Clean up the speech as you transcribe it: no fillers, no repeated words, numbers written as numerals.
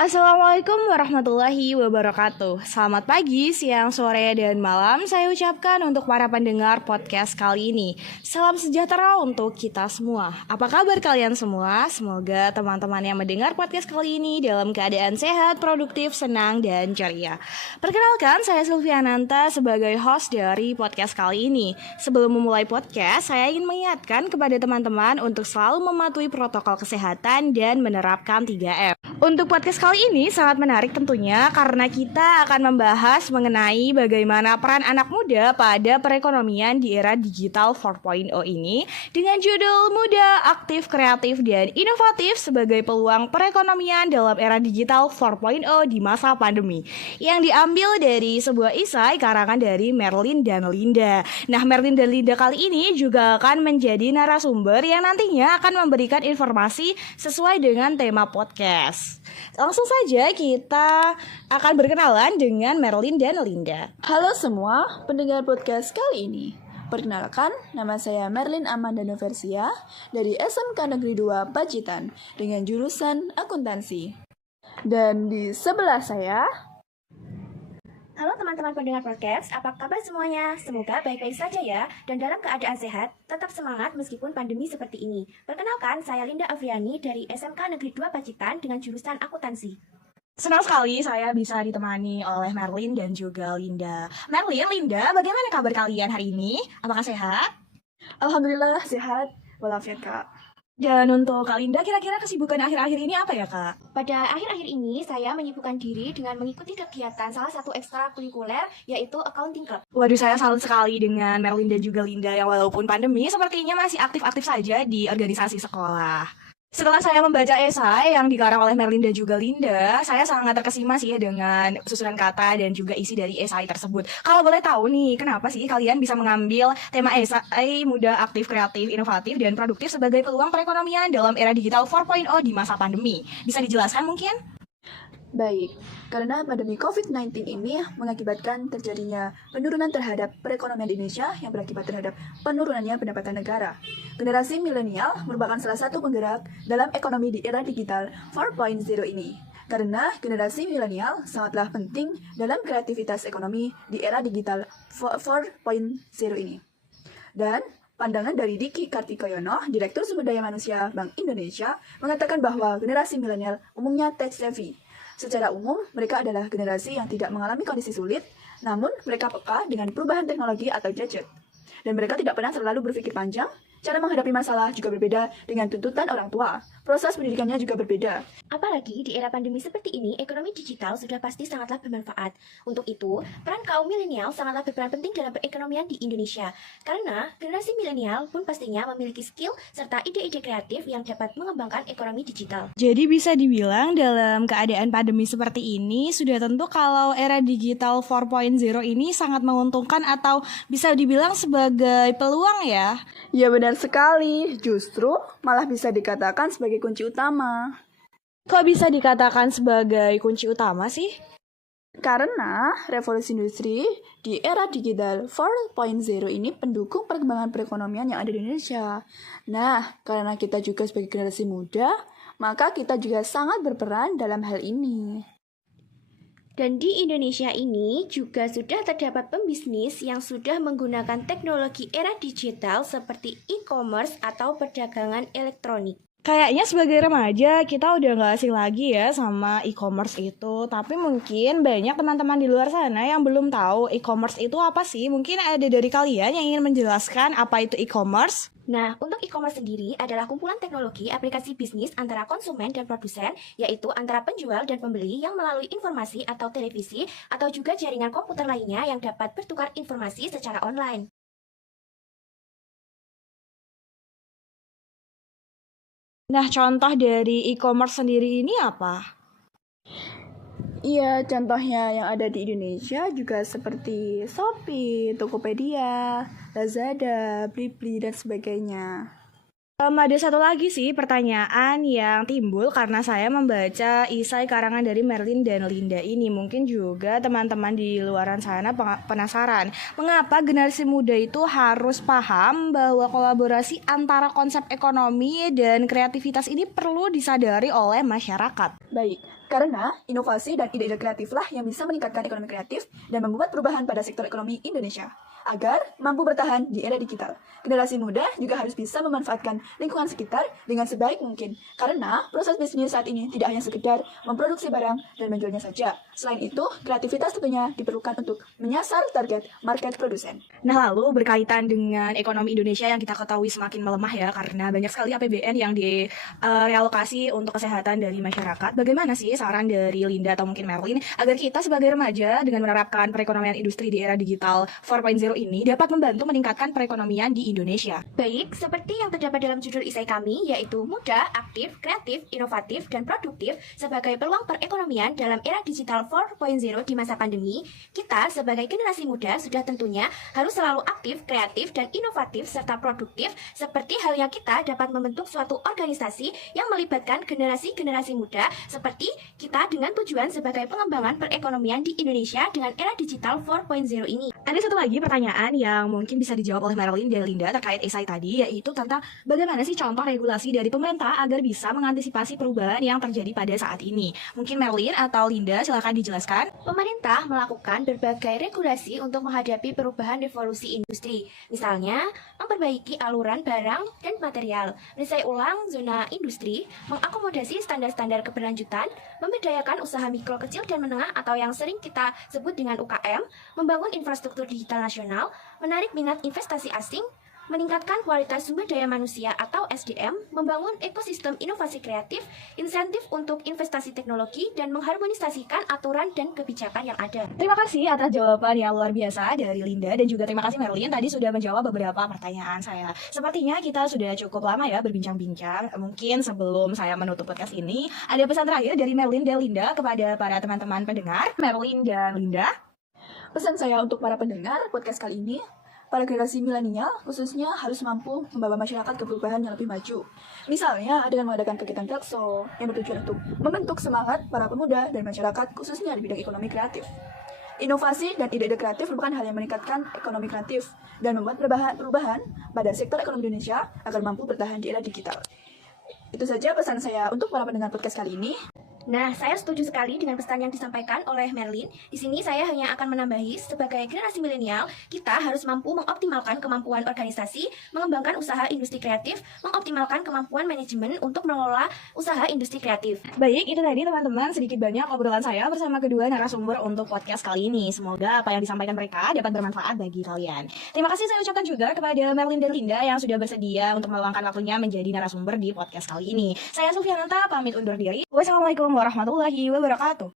Assalamualaikum warahmatullahi wabarakatuh. Selamat pagi, siang, sore, dan malam saya ucapkan untuk para pendengar podcast kali ini. Salam sejahtera untuk kita semua. Apa kabar kalian semua? Semoga teman-teman yang mendengar podcast kali ini dalam keadaan sehat, produktif, senang, dan ceria. Perkenalkan, saya Sylviananta sebagai host dari podcast kali ini. Sebelum memulai podcast, saya ingin mengingatkan kepada teman-teman untuk selalu mematuhi protokol kesehatan dan menerapkan 3M. Untuk podcast kali ini sangat menarik tentunya karena kita akan membahas mengenai bagaimana peran anak muda pada perekonomian di era digital 4.0 ini dengan judul Muda, Aktif, Kreatif, dan Inovatif sebagai peluang perekonomian dalam era digital 4.0 di masa pandemi yang diambil dari sebuah esai karangan dari Merlin dan Linda. Nah, Merlin dan Linda kali ini juga akan menjadi narasumber yang nantinya akan memberikan informasi sesuai dengan tema podcast. Langsung saja kita akan berkenalan dengan Merlin dan Linda. Halo semua pendengar podcast kali ini. Perkenalkan, nama saya Merlin Amanda Noversia dari SMK Negeri 2 Pacitan dengan jurusan akuntansi. Dan di sebelah saya, Halo teman-teman pendengar podcast, apa kabar semuanya? Semoga baik-baik saja ya, dan dalam keadaan sehat, tetap semangat meskipun pandemi seperti ini. Perkenalkan, saya Linda Afriani dari SMK Negeri 2 Pacitan dengan jurusan akuntansi. Senang sekali saya bisa ditemani oleh Merlin dan juga Linda. Merlin, Linda, bagaimana kabar kalian hari ini? Apakah sehat? alhamdulillah sehat walafiat Kak. Dan untuk Kak Linda, kira-kira kesibukan akhir-akhir ini apa ya, Kak? Pada akhir-akhir ini, saya menyibukkan diri dengan mengikuti kegiatan salah satu ekstrakurikuler, yaitu Accounting Club. Waduh, saya salut sekali dengan Merlin dan juga Linda yang walaupun pandemi sepertinya masih aktif-aktif saja di organisasi sekolah. Setelah saya membaca esai yang dikarang oleh Merlin dan juga Linda, saya sangat terkesima sih dengan susunan kata dan juga isi dari esai tersebut. Kalau boleh tahu nih, kenapa sih kalian bisa mengambil tema esai muda, aktif, kreatif, inovatif, dan produktif sebagai peluang perekonomian dalam era digital 4.0 di masa pandemi? Bisa dijelaskan mungkin? Baik, karena pandemi COVID-19 ini mengakibatkan terjadinya penurunan terhadap perekonomian Indonesia yang berakibat terhadap penurunannya pendapatan negara. Generasi milenial merupakan salah satu penggerak dalam ekonomi di era digital 4.0 ini. Karena generasi milenial sangatlah penting dalam kreativitas ekonomi di era digital 4.0 ini. Dan pandangan dari Diki Kartikoyono, Direktur Sumber Daya Manusia Bank Indonesia, mengatakan bahwa generasi milenial umumnya tech-savvy. Secara umum, mereka adalah generasi yang tidak mengalami kondisi sulit, namun mereka peka dengan perubahan teknologi atau gadget. Dan mereka tidak pernah terlalu berpikir panjang, cara menghadapi masalah juga berbeda dengan tuntutan orang tua. Proses pendidikannya juga berbeda. Apalagi di era pandemi seperti ini, ekonomi digital sudah pasti sangatlah bermanfaat. Untuk itu, peran kaum milenial sangatlah berperan penting dalam perekonomian di Indonesia. Karena generasi milenial pun pastinya memiliki skill serta ide-ide kreatif yang dapat mengembangkan ekonomi digital. Jadi bisa dibilang dalam keadaan pandemi seperti ini, sudah tentu kalau era digital 4.0 ini sangat menguntungkan atau bisa dibilang sebagai peluang ya. Ya benar sekali, justru malah bisa dikatakan sebagai kunci utama. Kok bisa dikatakan sebagai kunci utama sih? Karena revolusi industri di era digital 4.0 ini pendukung perkembangan perekonomian yang ada di Indonesia. Nah, karena kita juga sebagai generasi muda, maka kita juga sangat berperan dalam hal ini. Dan di Indonesia ini juga sudah terdapat pembisnis yang sudah menggunakan teknologi era digital seperti e-commerce atau perdagangan elektronik. Kayaknya sebagai remaja kita udah gak asing lagi ya sama e-commerce itu. Tapi mungkin banyak teman-teman di luar sana yang belum tahu e-commerce itu apa sih. Mungkin ada dari kalian yang ingin menjelaskan apa itu e-commerce? Nah, untuk e-commerce sendiri adalah kumpulan teknologi aplikasi bisnis antara konsumen dan produsen, yaitu antara penjual dan pembeli yang melalui informasi atau televisi atau juga jaringan komputer lainnya yang dapat bertukar informasi secara online. Nah, contoh dari e-commerce sendiri ini apa? Iya, contohnya yang ada di Indonesia juga seperti Shopee, Tokopedia, Lazada, Blibli, dan sebagainya. Ada satu lagi sih pertanyaan yang timbul karena saya membaca esai karangan dari Merlin dan Linda ini. Mungkin juga teman-teman di luaran sana penasaran, mengapa generasi muda itu harus paham bahwa kolaborasi antara konsep ekonomi dan kreativitas ini perlu disadari oleh masyarakat. Baik, Karena inovasi dan ide-ide kreatiflah yang bisa meningkatkan ekonomi kreatif dan membuat perubahan pada sektor ekonomi Indonesia agar mampu bertahan di era digital. Generasi muda juga harus bisa memanfaatkan lingkungan sekitar dengan sebaik mungkin karena proses bisnis saat ini tidak hanya sekedar memproduksi barang dan menjualnya saja. Selain itu, kreativitas tentunya diperlukan untuk menyasar target market produsen. Nah, lalu berkaitan dengan ekonomi Indonesia yang kita ketahui semakin melemah ya karena banyak sekali APBN yang direalokasi untuk kesehatan dari masyarakat. Bagaimana sih saran dari Linda atau mungkin Merlin agar kita sebagai remaja dengan menerapkan perekonomian industri di era digital 4.0 ini dapat membantu meningkatkan perekonomian di Indonesia? Baik, seperti yang terdapat dalam judul esai kami, yaitu muda, aktif, kreatif, inovatif, dan produktif sebagai peluang perekonomian dalam era digital 4.0 di masa pandemi, kita sebagai generasi muda sudah tentunya harus selalu aktif, kreatif, dan inovatif serta produktif seperti halnya kita dapat membentuk suatu organisasi yang melibatkan generasi-generasi muda seperti kita dengan tujuan sebagai pengembangan perekonomian di Indonesia dengan era digital 4.0 ini. Ada satu lagi pertanyaan yang mungkin bisa dijawab oleh Merlin dan Linda terkait esai tadi, yaitu tentang bagaimana sih contoh regulasi dari pemerintah agar bisa mengantisipasi perubahan yang terjadi pada saat ini. Mungkin Merlin atau Linda silakan dijelaskan. Pemerintah melakukan berbagai regulasi untuk menghadapi perubahan revolusi industri. Misalnya, memperbaiki aluran barang dan material, mendesain ulang zona industri, mengakomodasi standar-standar keberlanjutan, memberdayakan usaha mikro, kecil, dan menengah atau yang sering kita sebut dengan UKM, membangun infrastruktur digital nasional, menarik minat investasi asing, meningkatkan kualitas sumber daya manusia atau SDM, membangun ekosistem inovasi kreatif, insentif untuk investasi teknologi, dan mengharmonisasikan aturan dan kebijakan yang ada. Terima kasih atas jawaban yang luar biasa dari Linda dan juga terima kasih Merlin tadi sudah menjawab beberapa pertanyaan saya. Sepertinya kita sudah cukup lama ya berbincang-bincang. Mungkin sebelum saya menutup podcast ini, ada pesan terakhir dari Merlin dan Linda kepada para teman-teman pendengar. Merlin dan Linda. Pesan saya untuk para pendengar podcast kali ini, para generasi milenial khususnya harus mampu membawa masyarakat ke perubahan yang lebih maju. Misalnya dengan mengadakan kegiatan talkshow yang bertujuan untuk membentuk semangat para pemuda dan masyarakat khususnya di bidang ekonomi kreatif. Inovasi dan ide-ide kreatif merupakan hal yang meningkatkan ekonomi kreatif dan membuat perubahan pada sektor ekonomi Indonesia agar mampu bertahan di era digital. Itu saja pesan saya untuk para pendengar podcast kali ini. Nah, saya setuju sekali dengan pesan yang disampaikan oleh Merlin. Di sini saya hanya akan menambahi, sebagai generasi milenial, kita harus mampu mengoptimalkan kemampuan organisasi, mengembangkan usaha industri kreatif, mengoptimalkan kemampuan manajemen untuk mengelola usaha industri kreatif. Baik, itu tadi teman-teman sedikit banyak obrolan saya bersama kedua narasumber untuk podcast kali ini. Semoga apa yang disampaikan mereka dapat bermanfaat bagi kalian. Terima kasih saya ucapkan juga kepada Merlin dan Linda yang sudah bersedia untuk meluangkan waktunya menjadi narasumber di podcast kali ini. Saya Sulfiananta, pamit undur diri. Wassalamualaikum warahmatullahi wabarakatuh.